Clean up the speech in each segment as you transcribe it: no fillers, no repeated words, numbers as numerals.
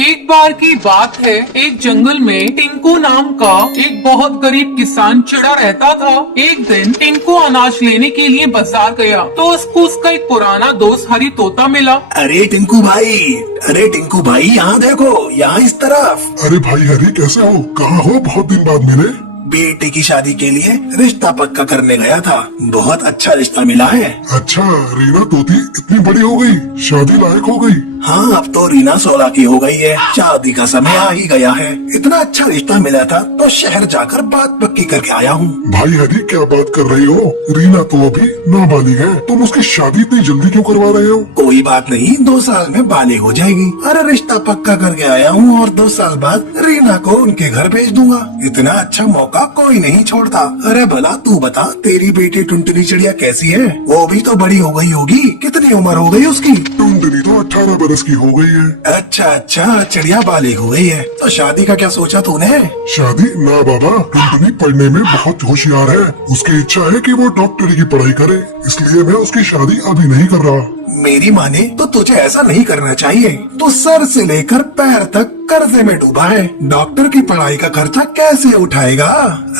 एक बार की बात है, एक जंगल में टिंकू नाम का एक बहुत गरीब किसान चिड़ा रहता था। एक दिन टिंकू अनाज लेने के लिए बाजार गया तो उसको उसका एक पुराना दोस्त हरी तोता मिला। अरे टिंकू भाई, अरे टिंकू भाई, यहाँ देखो, यहाँ इस तरफ। अरे भाई हरी, कैसे हो? कहाँ हो? बहुत दिन बाद मिले। बेटे की शादी के लिए रिश्ता पक्का करने गया था। बहुत अच्छा रिश्ता मिला है। अच्छा, रीना तोती इतनी बड़ी हो गई, शादी लायक हो गई। हाँ, अब तो रीना 16 की हो गई है। शादी का समय आ ही गया है। इतना अच्छा रिश्ता मिला था तो शहर जाकर बात पक्की करके आया हूँ। भाई हरी, क्या बात कर रही हो? रीना तो अभी नाबालिग है, तुम उसकी शादी इतनी जल्दी क्यों करवा रहे हो? कोई बात नहीं, 2 साल में बालिग हो जाएगी। अरे रिश्ता पक्का करके आया हूँ और 2 साल बाद रीना को उनके घर भेज दूंगा। इतना अच्छा मौका कोई नहीं छोड़ता। अरे भला तू बता, तेरी बेटी टुनटुनी चिड़िया कैसी है? वो भी तो बड़ी हो गई होगी। कितनी उम्र हो गई उसकी? टुनटुनी तो 18 बरस की हो गई है। अच्छा, चिड़िया बालिग हो गई है। तो शादी का क्या सोचा तूने? शादी ना बाबा, टुनटुनी पढ़ने में बहुत होशियार है। उसकी इच्छा है कि वो डॉक्टरी की पढ़ाई करे, इसलिए मैं उसकी शादी अभी नहीं कर रहा। मेरी माने तो तुझे ऐसा नहीं करना चाहिए। तो सर से लेकर पैर तक कर्जे में डूबा है। डॉक्टर की पढ़ाई का खर्चा कैसे उठाएगा?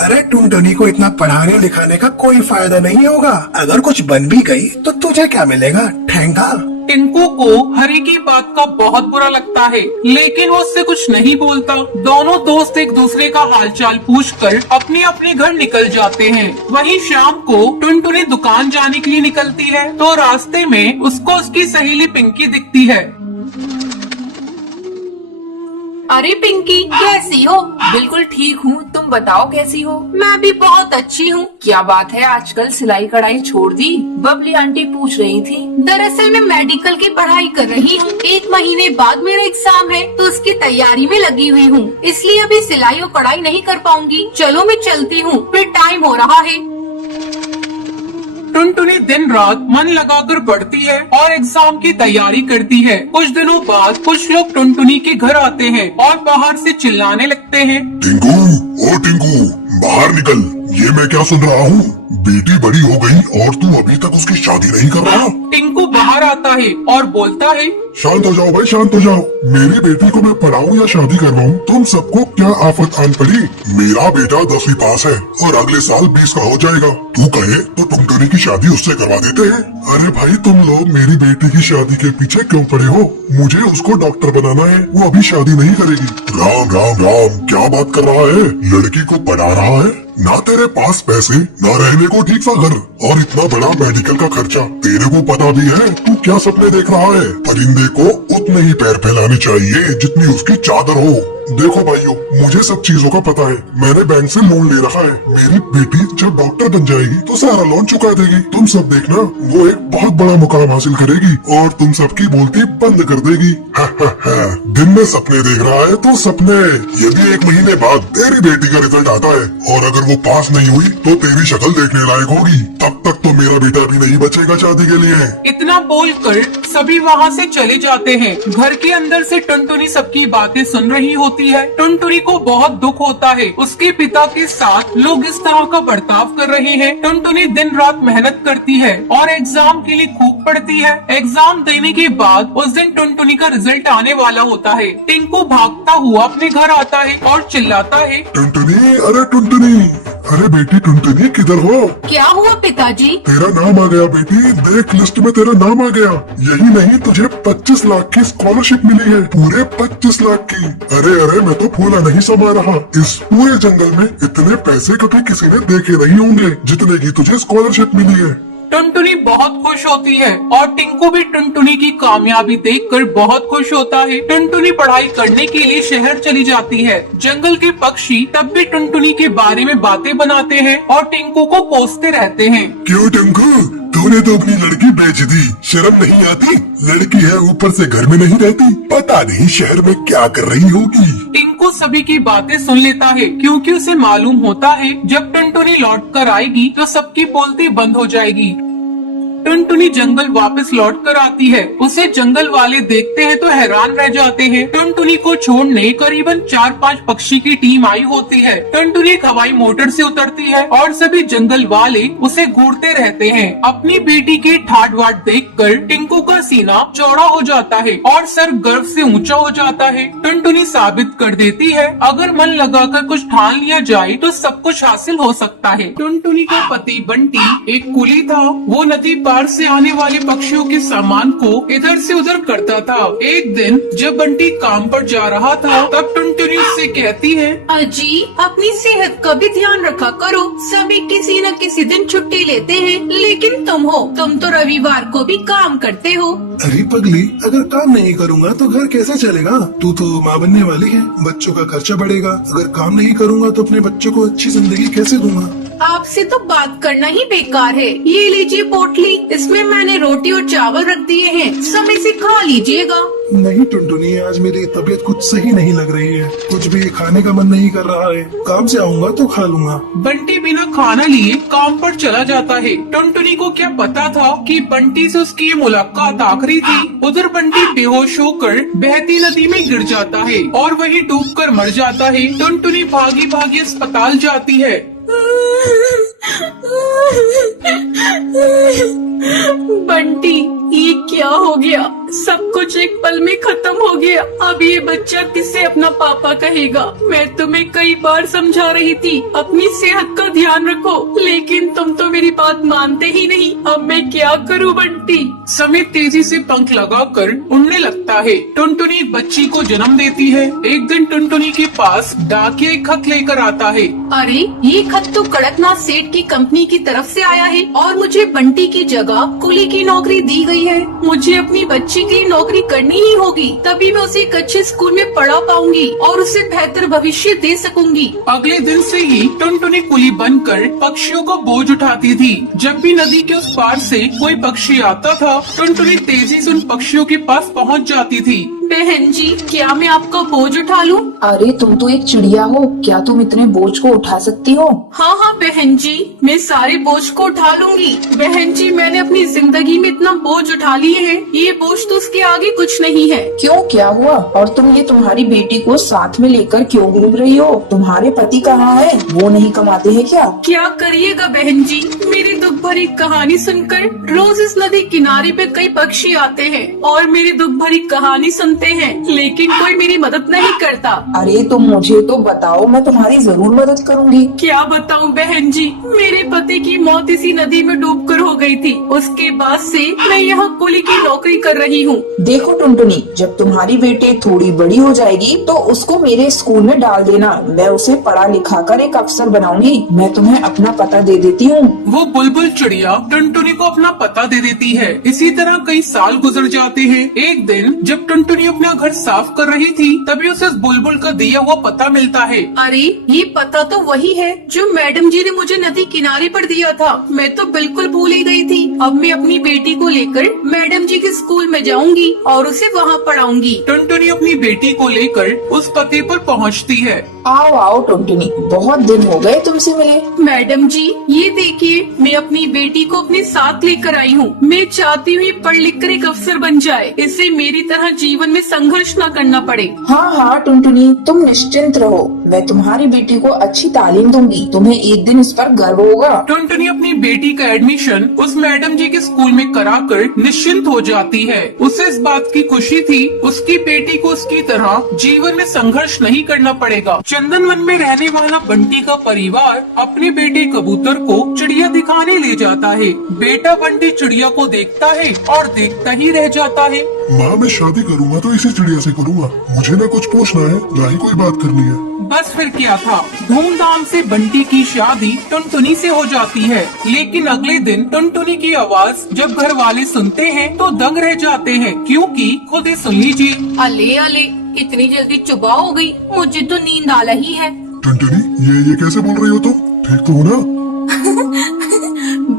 अरे टुनटुनी को इतना पढ़ाने लिखाने का कोई फायदा नहीं होगा। अगर कुछ बन भी गई तो तुझे क्या मिलेगा? ठेंगा। टिंकू को हरी की बात का बहुत बुरा लगता है, लेकिन वो उससे कुछ नहीं बोलता। दोनों दोस्त एक दूसरे का हालचाल पूछकर अपने अपने घर निकल जाते हैं। वहीं शाम को टुनटुनी दुकान जाने के लिए निकलती है तो रास्ते में उसको उसकी सहेली पिंकी दिखती है। अरे पिंकी, कैसी हो? बिल्कुल ठीक हूँ, तुम बताओ कैसी हो? मैं भी बहुत अच्छी हूँ। क्या बात है, आजकल सिलाई कढ़ाई छोड़ दी? बबली आंटी पूछ रही थी। दरअसल मैं मेडिकल की पढ़ाई कर रही हूँ। 1 महीने बाद मेरा एग्जाम है तो उसकी तैयारी में लगी हुई हूँ, इसलिए अभी सिलाई और कढ़ाई नहीं कर पाऊंगी। चलो मैं चलती हूँ, फिर टाइम हो रहा है। टुनटुनी दिन रात मन लगाकर पढ़ती है और एग्जाम की तैयारी करती है। कुछ दिनों बाद कुछ लोग टुनटुनी के घर आते हैं और बाहर से चिल्लाने लगते हैं। टिंकू, ओ टिंकू, बाहर निकल। ये मैं क्या सुन रहा हूँ? बेटी बड़ी हो गई और तू अभी तक उसकी शादी नहीं कर रहा? टिंकू बाहर आता है और बोलता है, शांत हो जाओ भाई, शांत हो जाओ। मेरी बेटी को मैं पढ़ाऊं या शादी करवाऊं, तुम सबको क्या आफत आन पड़ी? मेरा बेटा 10वीं पास है और अगले साल 20 का हो जाएगा। तू कहे तो टुनटुनी की शादी उससे करवा देते हैं। अरे भाई, तुम लोग मेरी बेटी की शादी के पीछे क्यों पड़े हो? मुझे उसको डॉक्टर बनाना है, वो अभी शादी नहीं करेगी। राम राम राम, क्या बात कर रहा है? लड़की को पढ़ा रहा है? ना तेरे पास पैसे, ना रहने को ठीक सा घर और इतना बड़ा मेडिकल का खर्चा। तेरे को पता भी है तू क्या सपने देख रहा है? परिंदे को उतने ही पैर फैलाने चाहिए जितनी उसकी चादर हो। देखो भाइयों, मुझे सब चीजों का पता है। मैंने बैंक से लोन ले रखा है। मेरी बेटी जब डॉक्टर बन जाएगी तो सारा लोन चुका देगी। तुम सब देखना, वो एक बहुत बड़ा मुकाम हासिल करेगी और तुम सबकी बोलती बंद कर देगी। दिन में सपने देख रहा है तो सपने। यदि 1 महीने बाद तेरी बेटी का रिजल्ट आता है और अगर वो पास नहीं हुई तो तेरी शक्ल देखने लायक होगी। तब तक तो मेरा बेटा भी नहीं बचेगा शादी के लिए। इतना बोलकर सभी वहाँ से चले जाते हैं। घर के अंदर से टुनटुनी सबकी बातें सुन रही होती है। टुनटुनी को बहुत दुख होता है, उसके पिता के साथ लोग इस तरह का बर्ताव कर रहे हैं। टुनटुनी दिन रात मेहनत करती है और एग्जाम के लिए खूब पढ़ती है। एग्जाम देने के बाद उस दिन टुनटुनी का रिजल्ट आने वाला होता है। टिंकू भागता हुआ अपने घर आता है और चिल्लाता है, टुनटुनी, अरे टुनटुनी, अरे बेटी टुनटुनी, किधर हो? क्या हुआ पिताजी? तेरा नाम आ गया बेटी, देख लिस्ट में तेरा नाम आ गया। यही नहीं, तुझे 25 लाख की स्कॉलरशिप मिली है, पूरे 25 लाख की। अरे मैं तो फूला नहीं समा रहा। इस पूरे जंगल में इतने पैसे कभी किसी ने देखे नहीं होंगे जितने की तुझे स्कॉलरशिप मिली है। टुनटुनी बहुत खुश होती है और टिंकू भी टुनटुनी की कामयाबी देखकर बहुत खुश होता है। टुनटुनी पढ़ाई करने के लिए शहर चली जाती है। जंगल के पक्षी तब भी टुनटुनी के बारे में बातें बनाते हैं और टिंकू को कोसते रहते हैं। क्यों टिंकू, तूने तो अपनी लड़की बेच दी, शर्म नहीं आती? लड़की है, ऊपर से घर में नहीं रहती, पता नहीं शहर में क्या कर रही होगी। टिंकू सभी की बातें सुन लेता है क्योंकि उसे मालूम होता है जब टुनटुनी लौट कर आएगी तो सबकी बोलती बंद हो जाएगी। टुनटुनी जंगल वापस लौट कर आती है। उसे जंगल वाले देखते हैं तो हैरान रह जाते हैं। टुनटुनी को छोड़ने करीबन 4-5 पक्षी की टीम आई होती है। टुनटुनी एक हवाई मोटर से उतरती है और सभी जंगल वाले उसे घूरते रहते हैं। अपनी बेटी के ठाट बाट देखकर टिंकू का सीना चौड़ा हो जाता है और सर गर्व से ऊंचा हो जाता है। टुनटुनी साबित कर देती है अगर मन लगाकर कुछ ठान लिया जाए तो सब कुछ हासिल हो सकता है। टुनटुनी का पति बंटी एक कुली था। वो नदी पार से आने वाले पक्षियों के सामान को इधर से उधर करता था। एक दिन जब बंटी काम पर जा रहा था तब टुनटुनी उससे कहती है, अजी अपनी सेहत का भी ध्यान रखा करो। सभी किसी न किसी दिन छुट्टी लेते हैं, लेकिन तुम तो रविवार को भी काम करते हो। अरे पगली, अगर काम नहीं करूँगा तो घर कैसे चलेगा? तू तो माँ बनने वाली है, बच्चों का खर्चा बढ़ेगा। अगर काम नहीं करूँगा तो अपने बच्चों को अच्छी जिंदगी कैसे दूंगा? आपसे तो बात करना ही बेकार है। ये लीजिए पोटली, इसमें मैंने रोटी और चावल रख दिए हैं, समय से खा लीजिएगा। नहीं टुनटुनी, आज मेरी तबीयत कुछ सही नहीं लग रही है। कुछ भी खाने का मन नहीं कर रहा है। काम से आऊँगा तो खा लूंगा। बंटी बिना खाना लिए काम पर चला जाता है। टुनटुनी को क्या पता था कि बंटी से उसकी ये मुलाकात आखिरी थी। उधर बंटी बेहोश होकर बहती नदी में गिर जाता है और वहीं डूबकर मर जाता है। टुनटुनी भागी भागी अस्पताल जाती है। बंटी, ये क्या हो गया? सब कुछ एक पल में खत्म हो गया। अब ये बच्चा किसे अपना पापा कहेगा? मैं तुम्हें कई बार समझा रही थी अपनी सेहत का ध्यान रखो, लेकिन तुम तो मेरी बात मानते ही नहीं। अब मैं क्या करूं बंटी? समय तेजी से पंख लगाकर उड़ने लगता है। टुनटुनी एक बच्ची को जन्म देती है। एक दिन टुनटुनी के पास डाकिया एक खत लेकर आता है। अरे, ये खत तो कड़कनाथ सेठ की कंपनी की तरफ से आया है और मुझे बंटी की जगह कुली की नौकरी दी गई है। मुझे अपनी बच्ची की नौकरी करनी ही होगी, तभी मैं उसे एक अच्छे स्कूल में पढ़ा पाऊंगी और उसे बेहतर भविष्य दे सकूंगी। अगले दिन से ही टुनटुनी कुली बनकर पक्षियों को बोझ उठाती थी। जब भी नदी के उस पार से कोई पक्षी आता था, टुनटुनी तेजी से उन पक्षियों के पास पहुंच जाती थी। बहन जी, क्या मैं आपका बोझ उठा लूं? अरे तुम तो एक चिड़िया हो, क्या तुम इतने बोझ को उठा सकती हो? हाँ हाँ बहन जी, मैं सारे बोझ को उठा लूंगी। बहन जी, मैंने अपनी जिंदगी में इतना बोझ उठा लिए हैं, ये बोझ तो उसके आगे कुछ नहीं है। क्यों, क्या हुआ? और तुम ये तुम्हारी बेटी को साथ में लेकर क्यों घूम रही हो? तुम्हारे पति कहाँ है? वो नहीं कमाते हैं क्या? क्या करिएगा बहन जी, मेरी दुख भरी कहानी सुनकर रोज इस नदी किनारे पे कई पक्षी आते हैं और मेरी दुख भरी कहानी सुनते हैं, लेकिन कोई मेरी मदद नहीं करता। अरे तुम मुझे तो बताओ, मैं तुम्हारी जरूर मदद करूंगी। क्या बताऊं बहन जी, मेरे पति की मौत इसी नदी में डूबकर हो गई थी। उसके बाद से मैं यहाँ कुली की नौकरी कर रही हूँ। देखो टुनटुनी, जब तुम्हारी बेटी थोड़ी बड़ी हो जाएगी तो उसको मेरे स्कूल में डाल देना। मैं उसे पढ़ा लिखा कर एक अफसर बनाऊंगी। मैं तुम्हें अपना पता दे देती हूँ। वो बुलबुल चिड़िया टुनटुनी को अपना पता दे देती है। इसी तरह कई साल गुजर जाते हैं। एक दिन जब टुनटुनी अपना घर साफ कर रही थी, तभी उसे उस बुलबुल का दिया हुआ पता मिलता है। अरे, ये पता तो वही है जो मैडम जी ने मुझे नदी किनारे पर दिया था। मैं तो बिल्कुल भूल ही गई थी। अब मैं अपनी बेटी को लेकर मैडम जी के स्कूल में जाऊंगी और उसे वहाँ पढ़ाऊंगी। टुनटुनी अपनी बेटी को लेकर उस पते पर पहुँचती है। आओ आओ टुनटुनी, बहुत दिन हो गए तुमसे मिले। मैडम जी, ये देखिए, मैं अपनी बेटी को अपने साथ लेकर आई हूँ। मैं चाहती हूँ ये पढ़ लिख कर एक अफसर बन जाए, इसे मेरी तरह जीवन में संघर्ष न करना पड़े। हाँ हाँ टुनटुनी, तुम निश्चिंत रहो, मैं तुम्हारी बेटी को अच्छी तालीम दूंगी। तुम्हें एक दिन इस पर गर्व होगा। टुनटुनी अपनी बेटी का एडमिशन उस मैडम जी के स्कूल में कराकर निश्चिंत हो जाती है। उसे इस बात की खुशी थी उसकी बेटी को उसकी तरह जीवन में संघर्ष नहीं करना पड़ेगा। चंदनवन में रहने वाला बंटी का परिवार अपने बेटे कबूतर को चिड़िया दिखाने ले जाता है। बेटा बंटी चिड़िया को देखता है और देखता ही रह जाता है। माँ, मैं शादी करूँगा तो इसी चिड़िया से करूँगा। मुझे ना कुछ पूछना है, ना ही कोई बात करनी है। बस फिर क्या था, धूमधाम से बंटी की शादी टुनटुनी से हो जाती है। लेकिन अगले दिन टुनटुनी की आवाज जब घर वाले सुनते हैं तो दंग रह जाते हैं, क्योंकि खुद ही सुन लीजिए। अले अले, इतनी जल्दी सुबह हो गई, मुझे तो नींद आ रही है। टुनटुनी, ये कैसे बोल रही हो तुम? ठीक तो हो ना?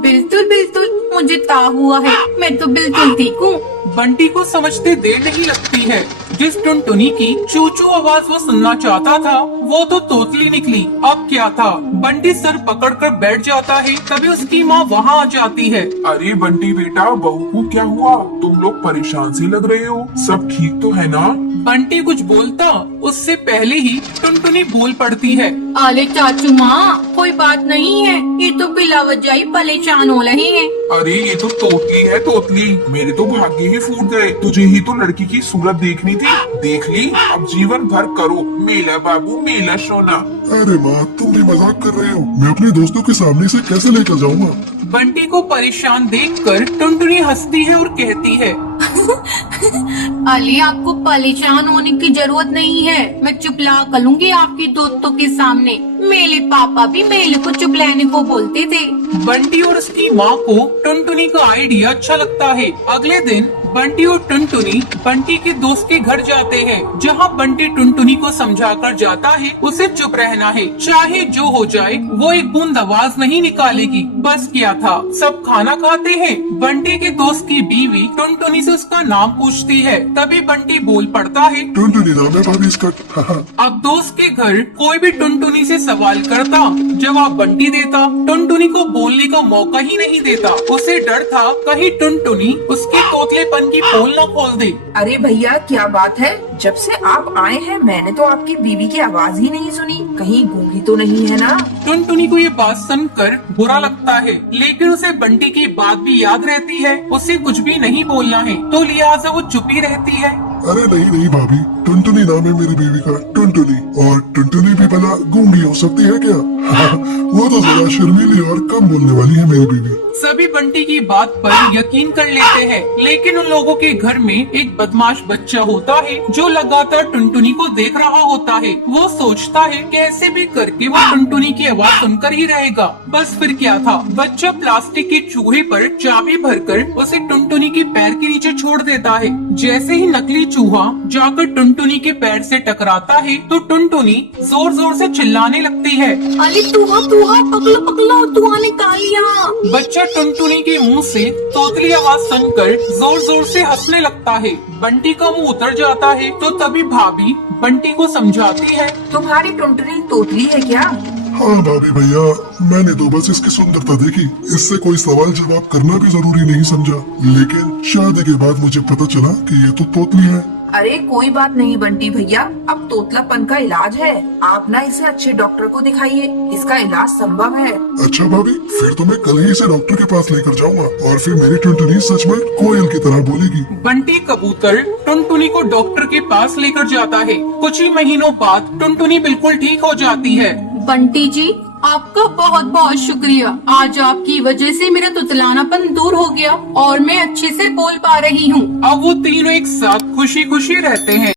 बिल्कुल बिल्कुल, मुझे ताव हुआ है, मैं तो बिल्कुल ठीक हूँ। बंटी को समझते देर नहीं लगती है। जिस टुनटुनी की चूचू आवाज वो सुनना चाहता था वो तो तोतली निकली। अब क्या था, बंटी सर पकड़कर बैठ जाता है। तभी उसकी माँ वहाँ आ जाती है। अरे बंटी बेटा, बहू को क्या हुआ? तुम लोग परेशान से लग रहे हो, सब ठीक तो है ना? बंटी कुछ बोलता उससे पहले ही टुनटुनी बोल पड़ती है। अरे चाचू माँ, कोई बात नहीं है, ये तो बिला वजह ही परेशान हो रहे हैं। अरे ये तो तोतली है, तोतली। मेरे तो भाग्य ही फूट गए। तुझे ही तो लड़की की सूरत देखनी थी, देख ली। अब जीवन भर करो मेला बाबू, मेला सोना। अरे माँ, तुम भी मजाक कर रहे हो। मैं अपने दोस्तों के सामने से कैसे लेकर जाऊँगा? बंटी को परेशान देखकर टुनटुनी हंसती है और कहती है, अली आपको परेशान होने की जरूरत नहीं है, मैं चुपला कर लूंगी आपके दोस्तों के सामने। मेरे पापा भी मेले को चुपलाने को बोलते थे। बंटी और उसकी माँ को टुनटुनी का आइडिया अच्छा लगता है। अगले दिन बंटी और टुनटुनी बंटी के दोस्त के घर जाते हैं, जहाँ बंटी टुनटुनी को समझाकर जाता है उसे चुप रहना है, चाहे जो हो जाए वो एक बूंद आवाज नहीं निकालेगी। बस क्या था, सब खाना खाते हैं। बंटी के दोस्त की बीवी टुनटुनी से उसका नाम पूछती है। तभी बंटी बोल पड़ता है, टुनटुनी नाम है भाभी इसका। अब दोस्त के घर कोई भी टुनटुनी से सवाल करता, जवाब बंटी देता। टुनटुनी को बोलने का मौका ही नहीं देता। उसे डर था कहीं टुनटुनी उसके तोतलेपन की पोल न खोल दे। अरे भैया, क्या बात है? जब से आप आए हैं मैंने तो आपकी बीवी की आवाज ही नहीं सुनी। कहीं गूंगी तो नहीं है ना? टुनटुनी को ये बात सुनकर बुरा लगता है, लेकिन उसे बंटी की बात भी याद रहती है। उसे कुछ भी नहीं बोलना है, तो लिहाजा वो चुप ही रहती है। अरे नहीं नहीं भाभी, टुनटुनी नाम है मेरी बीवी का, टुनटुनी। और टुनटुनी भी भला गूंगी हो सकती है क्या? वो तो जरा शर्मीली और कम बोलने वाली है मेरी बीवी। सभी बंटी की बात पर यकीन कर लेते हैं, लेकिन उन लोगों के घर में एक बदमाश बच्चा होता है जो लगातार टुनटुनी को देख रहा होता है। वो सोचता है कैसे भी करके वो टुनटुनी की आवाज सुनकर ही रहेगा। बस फिर क्या था, बच्चा प्लास्टिक के चूहे पर चाबी भरकर उसे टुनटुनी के पैर के नीचे छोड़ देता है। जैसे ही नकली चूहा जाकर टुनटुनी के पैर से टकराता है तो टुनटुनी जोर जोर से चिल्लाने लगती है, अरे तुहा तुहा, पकड़ो पकड़ो, तुहा निकाल लिया। बच्चा टुनटुनी के मुंह से तोतली आवाज सुनकर जोर जोर से हंसने लगता है। बंटी का मुंह उतर जाता है। तो तभी भाभी बंटी को समझाती है, तुम्हारी टुनटुनी तोतली है क्या? हाँ भाभी भैया, मैंने तो बस इसकी सुंदरता देखी, इससे कोई सवाल जवाब करना भी जरूरी नहीं समझा। लेकिन शादी के बाद मुझे पता चला कि ये तो तोतली है। अरे कोई बात नहीं बंटी भैया, अब तोतलापन का इलाज है। आप ना इसे अच्छे डॉक्टर को दिखाइए, इसका इलाज संभव है। अच्छा भाभी, फिर तो मैं कल ही इसे डॉक्टर के पास लेकर जाऊंगा और फिर मेरी टुनटुनी सच में कोयल की तरह बोलेगी। बंटी कबूतर टुनटुनी को डॉक्टर के पास लेकर जाता है। कुछ ही महीनों बाद टुनटुनी बिल्कुल ठीक हो जाती है। बंटी जी, आपका बहुत बहुत शुक्रिया। आज आपकी वजह से मेरा तुतलानापन दूर हो गया और मैं अच्छे से बोल पा रही हूँ। अब वो तीनों एक साथ खुशी खुशी रहते हैं।